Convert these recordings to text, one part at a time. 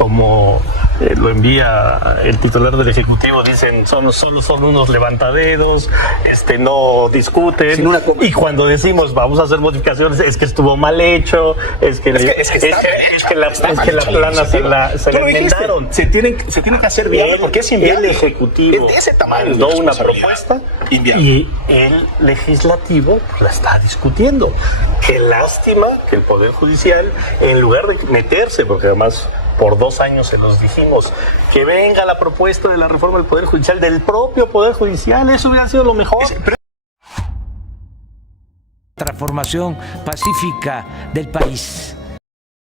como lo envía el titular del Ejecutivo, dicen solo son unos levantaderos, no discuten, y cuando decimos vamos a hacer modificaciones es que estuvo mal hecho, es que la plana se la enmendaron. Se tiene que hacer viable porque es inviable. El Ejecutivo mandó una propuesta y el Legislativo la está discutiendo. Qué lástima que el Poder Judicial, en lugar de meterse, porque además por 2 años se los dijimos, que venga la propuesta de la reforma del Poder Judicial, del propio Poder Judicial, eso hubiera sido lo mejor. Transformación pacífica del país.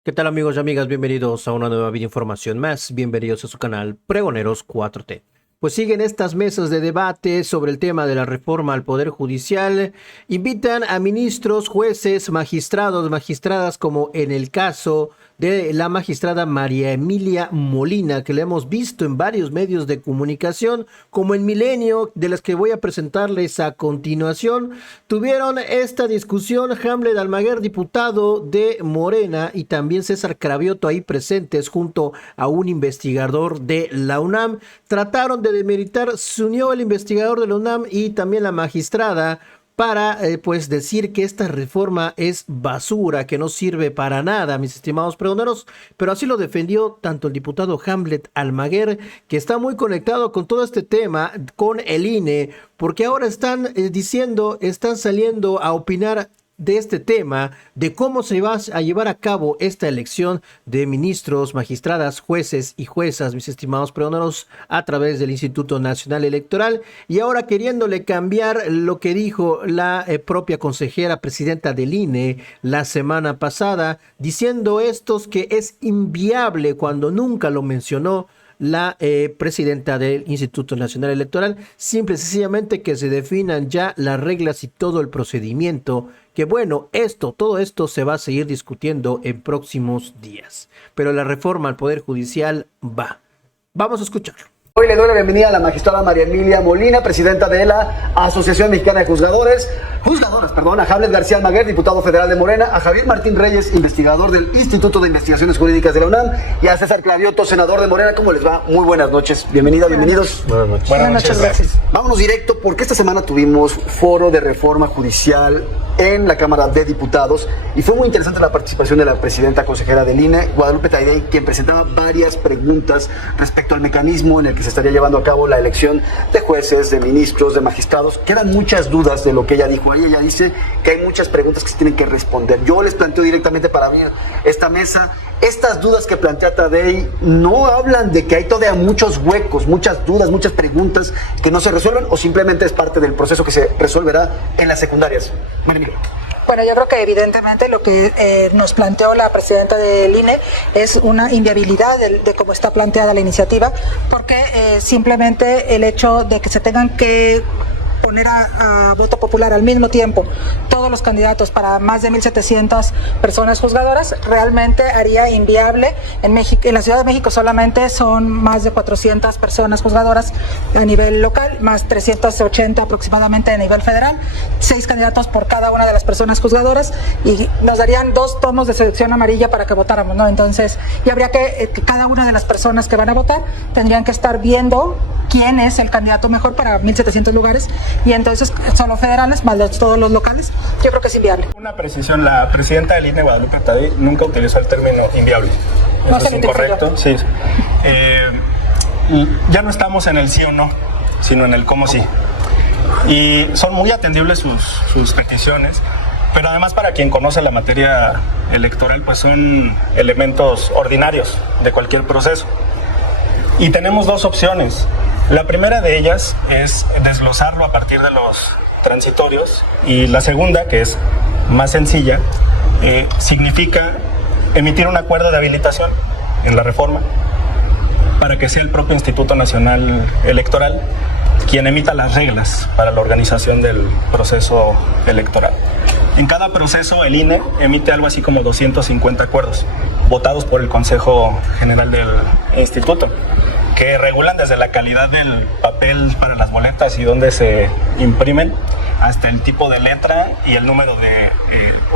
¿Qué tal, amigos y amigas? Bienvenidos a una nueva videoinformación más. Bienvenidos a su canal Pregoneros 4T. Pues siguen estas mesas de debate sobre el tema de la reforma al Poder Judicial. Invitan a ministros, jueces, magistrados, magistradas, como en el caso de la magistrada María Emilia Molina, que la hemos visto en varios medios de comunicación, como en Milenio, de las que voy a presentarles a continuación. Tuvieron esta discusión Hamlet Almaguer, diputado de Morena, y también César Cravioto, ahí presentes junto a un investigador de la UNAM. Trataron de demeritar, se unió el investigador de la UNAM y también la magistrada, para pues decir que esta reforma es basura, que no sirve para nada, mis estimados pregoneros, pero así lo defendió tanto el diputado Hamlet Almaguer, que está muy conectado con todo este tema, con el INE, porque ahora están están saliendo a opinar de este tema, de cómo se va a llevar a cabo esta elección de ministros, magistradas, jueces y juezas, mis estimados pregoneros, a través del Instituto Nacional Electoral, y ahora queriéndole cambiar lo que dijo la propia consejera presidenta del INE la semana pasada, diciendo que es inviable cuando nunca lo mencionó la presidenta del Instituto Nacional Electoral, simple y sencillamente que se definan ya las reglas y todo el procedimiento, que bueno, todo esto se va a seguir discutiendo en próximos días, pero la reforma al Poder Judicial va. Vamos a escucharlo. Hoy le doy la bienvenida a la magistrada María Emilia Molina, presidenta de la Asociación Mexicana de Juzgadoras, a Hamlet García Almaguer, diputado federal de Morena, a Javier Martín Reyes, investigador del Instituto de Investigaciones Jurídicas de la UNAM, y a César Cravioto, senador de Morena. ¿Cómo les va? Muy buenas noches. Bienvenida, bienvenidos. Buenas noches. Gracias. Vámonos directo, porque esta semana tuvimos foro de reforma judicial en la Cámara de Diputados, y fue muy interesante la participación de la presidenta consejera del INE, Guadalupe Taidey, quien presentaba varias preguntas respecto al mecanismo en el que se estaría llevando a cabo la elección de jueces, de ministros, de magistrados. Quedan muchas dudas de lo que ella dijo ahí. Ella dice que hay muchas preguntas que se tienen que responder. Yo les planteo directamente para abrir esta mesa. Estas dudas que plantea Taidey no hablan de que hay todavía muchos huecos, muchas dudas, muchas preguntas que no se resuelven, o simplemente es parte del proceso que se resolverá en las secundarias. Bueno, yo creo que evidentemente lo que nos planteó la presidenta del INE es una inviabilidad de cómo está planteada la iniciativa, porque simplemente el hecho de que se tengan que poner a voto popular al mismo tiempo todos los candidatos para más de 1,700 personas juzgadoras realmente haría inviable. En México, en la Ciudad de México solamente son más de 400 personas juzgadoras a nivel local, más 380 aproximadamente a nivel federal, 6 candidatos por cada una de las personas juzgadoras, y nos darían 2 tomos de selección amarilla para que votáramos, ¿no? Entonces, y habría que cada una de las personas que van a votar tendrían que estar viendo quién es el candidato mejor para 1,700 lugares, y entonces son los federales más todos los locales. Yo creo que es inviable. Una precisión: la presidenta del INE, Guadalupe Taidey, nunca utilizó el término inviable. No, eso es incorrecto. Sí. Ya no estamos en el sí o no, sino en el cómo sí. Y son muy atendibles sus peticiones, pero además, para quien conoce la materia electoral, pues son elementos ordinarios de cualquier proceso. Y tenemos 2 opciones. La primera de ellas es desglosarlo a partir de los transitorios, y la segunda, que es más sencilla, significa emitir un acuerdo de habilitación en la reforma para que sea el propio Instituto Nacional Electoral quien emita las reglas para la organización del proceso electoral. En cada proceso el INE emite algo así como 250 acuerdos votados por el Consejo General del Instituto, que regulan desde la calidad del papel para las boletas y dónde se imprimen, hasta el tipo de letra y el número de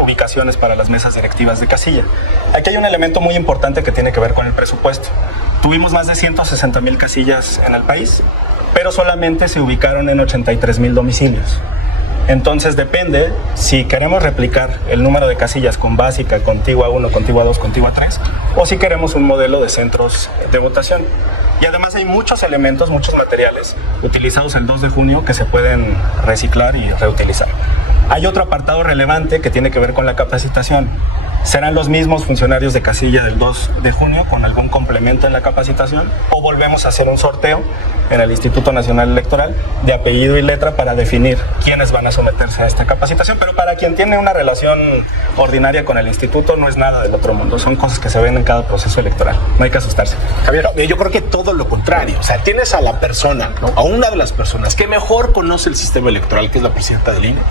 ubicaciones para las mesas directivas de casilla. Aquí hay un elemento muy importante que tiene que ver con el presupuesto. Tuvimos más de 160,000 casillas en el país, pero solamente se ubicaron en 83,000 domicilios. Entonces depende si queremos replicar el número de casillas con básica, contigua 1, contigua 2, contigua 3, o si queremos un modelo de centros de votación. Y además hay muchos elementos, muchos materiales utilizados el 2 de junio que se pueden reciclar y reutilizar. Hay otro apartado relevante que tiene que ver con la capacitación. ¿Serán los mismos funcionarios de casilla del 2 de junio con algún complemento en la capacitación? ¿O volvemos a hacer un sorteo en el Instituto Nacional Electoral de apellido y letra para definir quiénes van a someterse a esta capacitación? Pero para quien tiene una relación ordinaria con el instituto no es nada del otro mundo. Son cosas que se ven en cada proceso electoral. No hay que asustarse. Javier, yo creo que todo lo contrario. O sea, tienes a la persona, ¿no? A una de las personas que mejor conoce el sistema electoral, que es la presidenta del INE,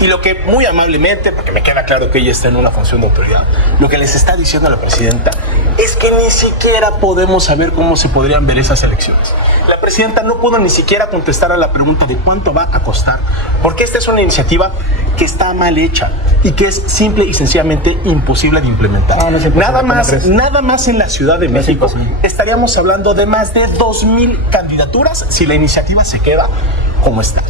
y lo que muy amablemente, porque me queda claro que ella está en una función de autoridad, lo que les está diciendo a la presidenta es que ni siquiera podemos saber cómo se podrían ver esas elecciones. La presidenta no pudo ni siquiera contestar a la pregunta de cuánto va a costar, porque esta es una iniciativa que está mal hecha y que es simple y sencillamente imposible de implementar. Nada más en la Ciudad de México estaríamos hablando de más de 2,000 candidaturas si la iniciativa se queda como está.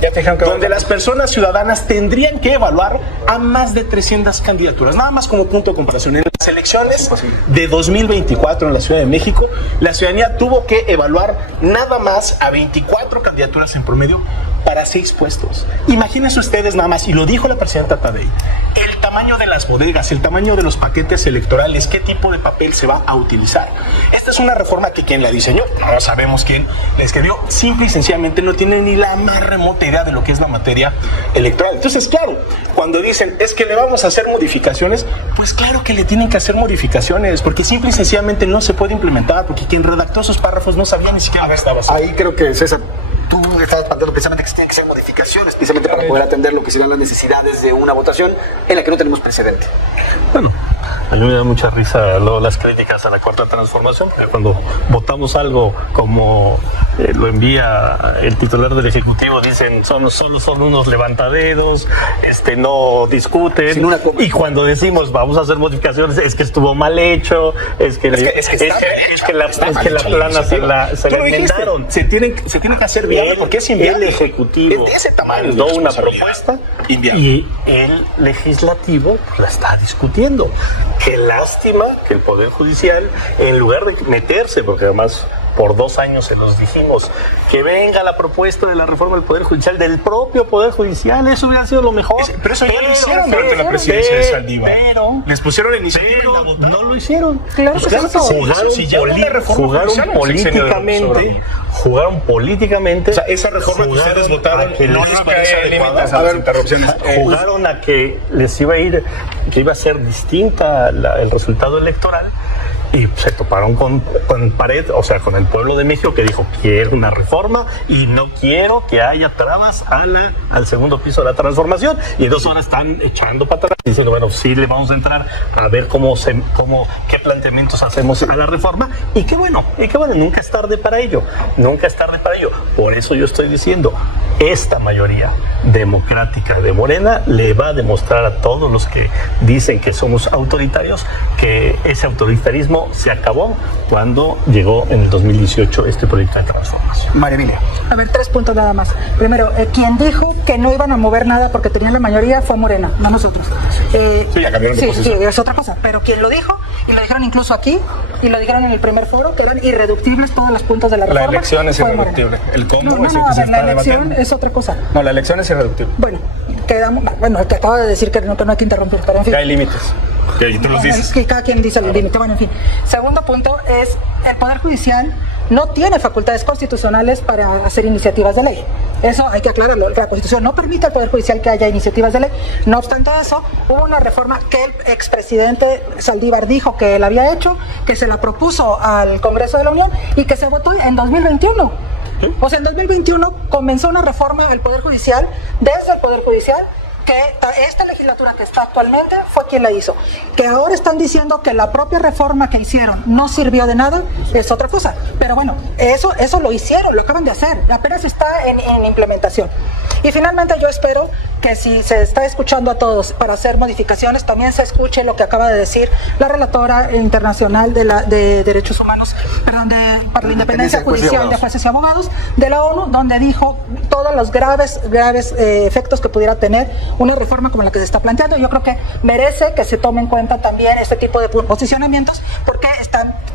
Donde las personas ciudadanas tendrían que evaluar a más de 300 candidaturas. Nada más como punto de comparación. En las elecciones de 2024 en la Ciudad de México, la ciudadanía tuvo que evaluar nada más a 24 candidaturas en promedio para 6 puestos. Imagínense ustedes nada más, y lo dijo la presidenta Tadei, el tamaño de las bodegas, el tamaño de los paquetes electorales, qué tipo de papel se va a utilizar. Esta es una reforma que quien la diseñó, no sabemos quién la escribió, simple y sencillamente no tiene ni la más remota idea de lo que es la materia electoral. Entonces, claro, cuando dicen es que le vamos a hacer modificaciones, pues claro que le tienen que hacer modificaciones, porque simple y sencillamente no se puede implementar, porque quien redactó esos párrafos no sabía ni siquiera qué estaba haciendo. Ahí creo que, César, tú estabas planteando precisamente que se tienen que hacer modificaciones, precisamente para poder atender lo que serán las necesidades de una votación en la que no tenemos precedente. Bueno, a mí me da mucha risa luego las críticas a la Cuarta Transformación. Cuando votamos algo como lo envía el titular del Ejecutivo, dicen solo son unos levantaderos, no discuten. Y cuando decimos vamos a hacer modificaciones, es que estuvo mal hecho, es que la plana se la enmendaron. Se tiene que hacer viable porque es inviable. El Ejecutivo mandó una propuesta y el Legislativo la está discutiendo. Qué lástima que el Poder Judicial, en lugar de meterse, porque además por 2 años se los dijimos, que venga la propuesta de la reforma del Poder Judicial, del propio Poder Judicial, eso hubiera sido lo mejor. Pero eso ya lo hicieron durante la presidencia de Saldívar. Les pusieron la iniciativa y la votaron. No lo hicieron. Claro que Jugaron políticamente. O sea, esa reforma que ustedes votaron no les parece adecuada a las interrupciones. Jugaron a que les iba a ir, que iba a ser distinta el resultado electoral. Y se toparon con pared, o sea, con el pueblo de México que dijo, quiero una reforma y no quiero que haya trabas al segundo piso de la transformación. Y entonces ahora están echando para atrás, diciendo, bueno, sí le vamos a entrar a ver qué planteamientos hacemos a la reforma. Y qué bueno, nunca es tarde para ello, Por eso yo estoy diciendo, esta mayoría democrática de Morena le va a demostrar a todos los que dicen que somos autoritarios que ese autoritarismo se acabó cuando llegó en el 2018 este proyecto de transformación. María Emilia. A ver, 3 puntos nada más. Primero, quien dijo que no iban a mover nada porque tenían la mayoría fue Morena, no nosotros. Sí, ya cambiaron de posición. Sí, es otra cosa. Pero quien lo dijo, y lo dijeron incluso aquí, y lo dijeron en el primer foro, que eran irreductibles todos los puntos de la reforma. La elección es irreductible. El cómo es el que se está debatiendo. La elección es otra cosa. No, la elección es irreductible. Bueno, te acabo de decir que no hay que interrumpir, pero en fin. Ya hay límites. Y tú los dices. Que cada quien dice el límite. Bueno, en fin. Segundo punto es, el Poder Judicial no tiene facultades constitucionales para hacer iniciativas de ley. Eso hay que aclararlo. La Constitución no permite al Poder Judicial que haya iniciativas de ley. No obstante eso, hubo una reforma que el expresidente Saldívar dijo que él había hecho, que se la propuso al Congreso de la Unión y que se votó en 2021. O sea, en 2021 comenzó una reforma al Poder Judicial, desde el Poder Judicial, que esta legislatura que está actualmente fue quien la hizo. Que ahora están diciendo que la propia reforma que hicieron no sirvió de nada, es otra cosa. Pero bueno, eso lo hicieron, lo acaban de hacer, apenas está en implementación. Y finalmente yo espero que si se está escuchando a todos para hacer modificaciones, también se escuche lo que acaba de decir la relatora internacional de derechos humanos, perdón, para la independencia judicial de jueces y abogados de la ONU, donde dijo todos los graves efectos que pudiera tener una reforma como la que se está planteando. Yo creo que merece que se tome en cuenta también este tipo de posicionamientos, porque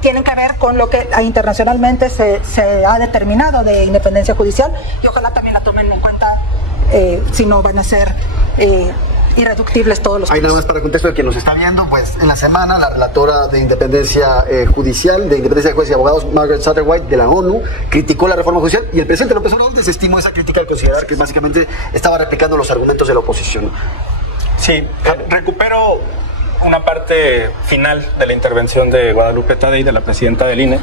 tienen que ver con lo que internacionalmente se ha determinado de independencia judicial, y ojalá también la tomen en cuenta, si no van a ser irreductibles todos los Ahí puntos. nada más para el contexto de quien nos está viendo, pues en la semana la relatora de independencia judicial, de independencia de jueces y abogados, Margaret Satterwhite, de la ONU, criticó la reforma judicial, y el presidente López Obrador desestimó esa crítica al considerar que básicamente estaba replicando los argumentos de la oposición. Sí, recupero una parte final de la intervención de Guadalupe Tadei, de la presidenta del INE,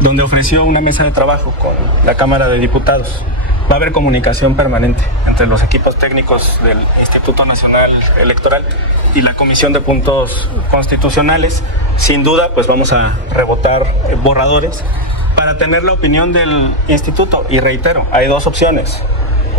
donde ofreció una mesa de trabajo con la Cámara de Diputados. Va a haber comunicación permanente entre los equipos técnicos del Instituto Nacional Electoral y la Comisión de Puntos Constitucionales. Sin duda, pues vamos a rebotar borradores para tener la opinión del instituto. Y reitero, hay dos opciones: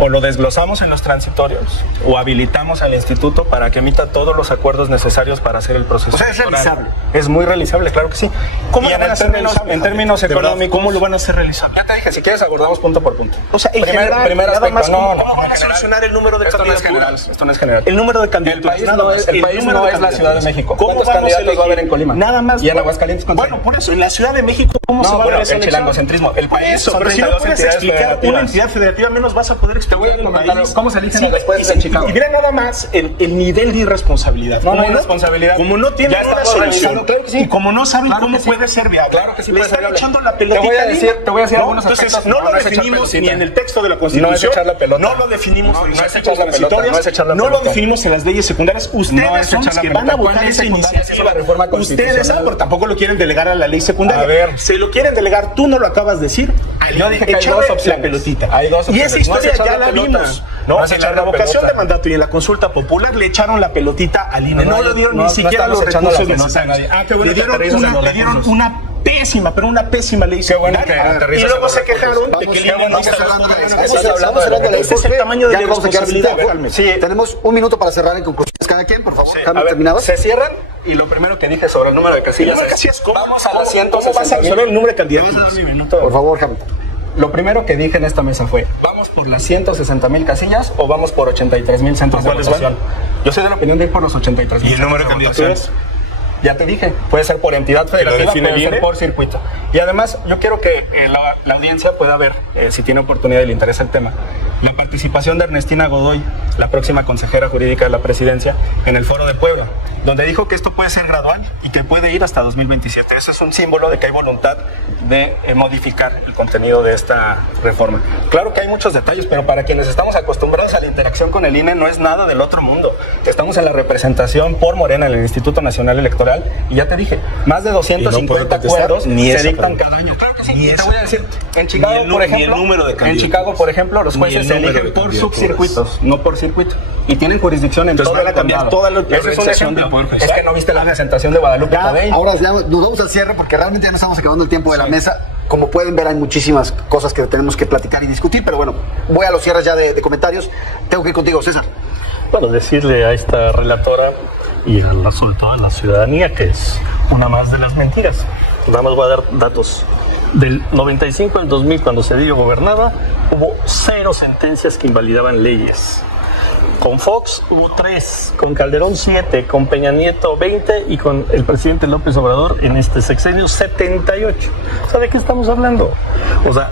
o lo desglosamos en los transitorios o habilitamos al instituto para que emita todos los acuerdos necesarios para hacer el proceso. O sea, es electoral. realizable. Es muy realizable, claro que sí. ¿Cómo Y lo van a hacer realizable? en términos De verdad, económicos, ¿cómo lo van a hacer realizable? ya te dije, si quieres abordamos punto por punto. O sea, en general, primer nada aspecto, más, ¿cómo no, van a en general. solucionar el número de Esto no es candidaturas? general, esto no es general. El número de El candidaturas. país nada no más. es, el país número no de es la Ciudad de candidaturas. México. ¿Cómo ¿Cuántos vamos a candidatos va a haber en elegir? Colima? Nada más. ¿Y en Aguascalientes cuántos? Bueno, por eso, en la Ciudad de México, ¿cómo se va a ver esa el elección? chilangocentrismo. El Por país eso, son pero si no 32 puedes entidades explicar una federativas. entidad federativa, menos vas a poder explicar el país. ¿Cómo se eligen después de Chicago? Y mira nada más el nivel de irresponsabilidad. No, no hay Como responsabilidad. Como no tienen Ya una estamos solución, revisando, claro que sí. y como no saben Claro cómo que sí. puede ser viable, Claro que sí le puede ser están viable. echando la pelotita. Te voy a al decir INE. algunos Entonces, aspectos. no lo No es echar definimos ni pelotita. en el texto de la No Constitución. es echar la pelota. No lo definimos No, en los no es artículos echar la pelota, transitorios. no es echar la No lo pelota. definimos en las leyes secundarias. Ustedes No es son echar los la que pelota. van a ¿Cuál votar ley esa secundaria iniciativa. hizo la reforma Ustedes, constitucional? pero tampoco lo quieren delegar a la ley secundaria. A ver. Se lo quieren delegar, tú no lo acabas de decir. Yo dije que hay Echarle dos opciones. la pelotita. Hay dos Y opciones. esa No es historia echar ya la la pelota. vimos. No es En la echar la revocación pelota. de mandato y en la consulta popular le echaron la pelotita al INE. No, No, le dieron no, ni no siquiera estamos los echando la recursos pelota a necesarios. nadie. Ah, qué bueno Le que aterrizas en los le dieron recursos. una pésima ley secundaria. que aterrizas Y luego en los se recursos. quejaron de Vamos, que el qué INE bueno no que está estás hablando de hablando la de ley. eso. Estamos hablando de la ley. Ese es el tamaño de Ya la nos vamos a quedar sin tiempo. responsabilidad. Sí, tenemos un minuto para cerrar en conclusiones cada quien, por favor. Sí, Jaime, a ver, ¿terminabas? se cierran y lo primero que dije sobre el número de casillas El número de es, casillas, ¿cómo? vamos a las ¿Cómo vas a 160,000. resolver el número de candidatos? Por favor, Jaime. Lo primero que dije en esta mesa fue, ¿vamos por las 160,000 casillas o vamos por 83,000 centros de ¿Cuáles votación? Yo soy de la opinión de ir por los 83,000. ¿Y el número de centros candidaturas? votación. Ya te dije, puede ser por entidad federativa, define puede el ser INE? por circuito. Y además, yo quiero que la audiencia pueda ver, si tiene oportunidad y le interesa el tema, la participación de Ernestina Godoy, la próxima consejera jurídica de la presidencia, en el Foro de Puebla, donde dijo que esto puede ser gradual y que puede ir hasta 2027. Eso es un símbolo de que hay voluntad de modificar el contenido de esta reforma. Claro que hay muchos detalles, pero para quienes estamos acostumbrados a la interacción con el INE no es nada del otro mundo. Estamos en la representación por Morena en el Instituto Nacional Electoral y ya te dije, más de 250 acuerdos se dictan cada año. Claro que sí. Ni Y te esa voy a decir, en Chicago, Ni el por ejemplo, número de en candidaturas. Chicago, por ejemplo, los Ni jueces el se número eligen de por candidaturas. subcircuitos, no por circuito. Y tienen jurisdicción en Entonces todo van a el cambiar condado. toda la Ese es un organización ejemplo. del Poder Es Judicial. que no viste la presentación de Guadalupe Tadei. Ahora ya nos vamos al cierre porque realmente ya nos estamos acabando el tiempo de la mesa. Como pueden ver, hay muchísimas cosas que tenemos que platicar y discutir, pero bueno, voy a los cierres ya de comentarios. Tengo que ir contigo, César. Bueno, decirle a esta relatora y al resultado de la ciudadanía que es una más de las mentiras. Nada más voy a dar datos. Del 95 al 2000, cuando Cedillo gobernaba, hubo 0 sentencias que invalidaban leyes. Con Fox hubo 3, con Calderón 7, con Peña Nieto 20 y con el presidente López Obrador en este sexenio 78. O sea, ¿de qué estamos hablando? O sea,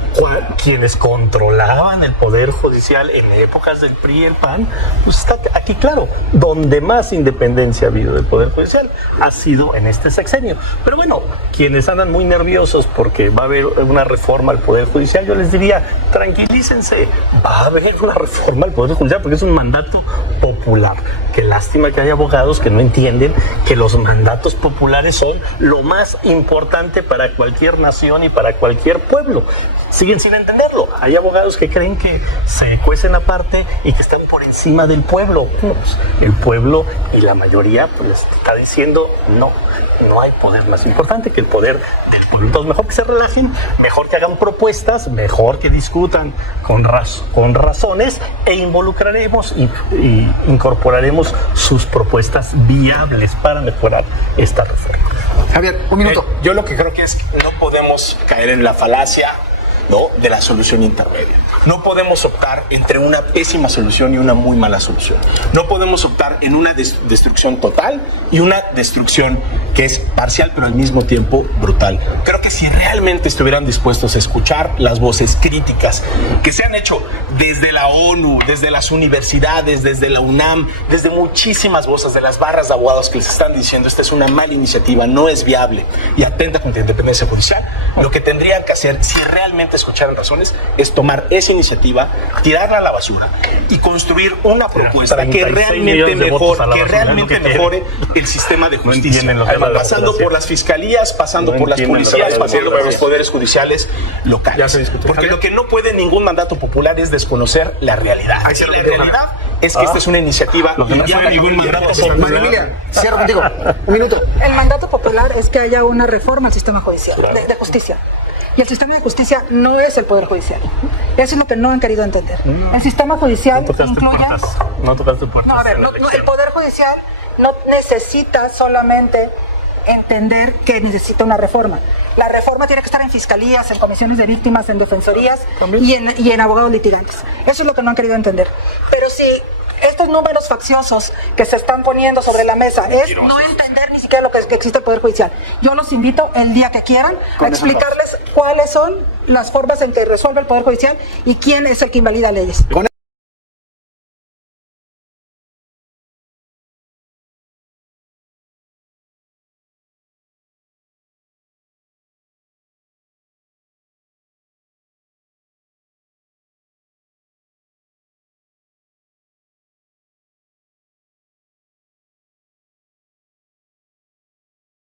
quienes controlaban el Poder Judicial en épocas del PRI y el PAN, pues está aquí claro, donde más independencia ha habido del Poder Judicial ha sido en este sexenio. Pero bueno, quienes andan muy nerviosos porque va a haber una reforma al Poder Judicial, yo les diría, tranquilícense, va a haber una reforma al Poder Judicial porque es un mandato popular. Qué lástima que hay abogados que no entienden que los mandatos populares son lo más importante para cualquier nación y para cualquier pueblo. siguen sin entenderlo. Hay abogados que creen que se cuecen aparte y que están por encima del pueblo. Pues, el pueblo y la mayoría pues está diciendo no hay poder más importante que el poder del pueblo. Entonces mejor que se relajen, mejor que hagan propuestas, mejor que discutan con razones e involucraremos y incorporaremos sus propuestas viables para mejorar esta reforma. Javier, un minuto. Yo lo que creo que es que no podemos caer en la falacia, ¿no?, de la solución intermedia. No podemos optar entre una pésima solución y una muy mala solución. No podemos optar en una destrucción total y una destrucción que es parcial pero al mismo tiempo brutal. Creo que si realmente estuvieran dispuestos a escuchar las voces críticas que se han hecho desde la ONU, desde las universidades, desde la UNAM, desde muchísimas voces de las barras de abogados que les están diciendo esta es una mala iniciativa, no es viable y atenta contra la independencia judicial, lo que tendrían que hacer si realmente escucharan razones es tomar esa iniciativa, tirarla a la basura y construir una propuesta que realmente mejore el sistema de justicia, pasando por las fiscalías, pasando por las policías, pasando por los poderes judiciales locales. Porque lo que no puede ningún mandato popular es desconocer la realidad. Y la realidad es que esta es una iniciativa y no puede ningún mandato popular. María Emilia, cierro contigo. Un minuto. El mandato popular es que haya una reforma al sistema judicial, de justicia. Y el sistema de justicia no es el Poder Judicial. Eso es lo que no han querido entender. El sistema judicial incluye... No tocaste puertas. No, a ver, el Poder Judicial no necesita solamente entender que necesita una reforma. La reforma tiene que estar en fiscalías, en comisiones de víctimas, en defensorías y en abogados litigantes. Eso es lo que no han querido entender. Pero si estos números facciosos que se están poniendo sobre la mesa es no entender ni siquiera lo que existe el Poder Judicial. Yo los invito el día que quieran a explicarles cuáles son las formas en que resuelve el Poder Judicial y quién es el que invalida leyes.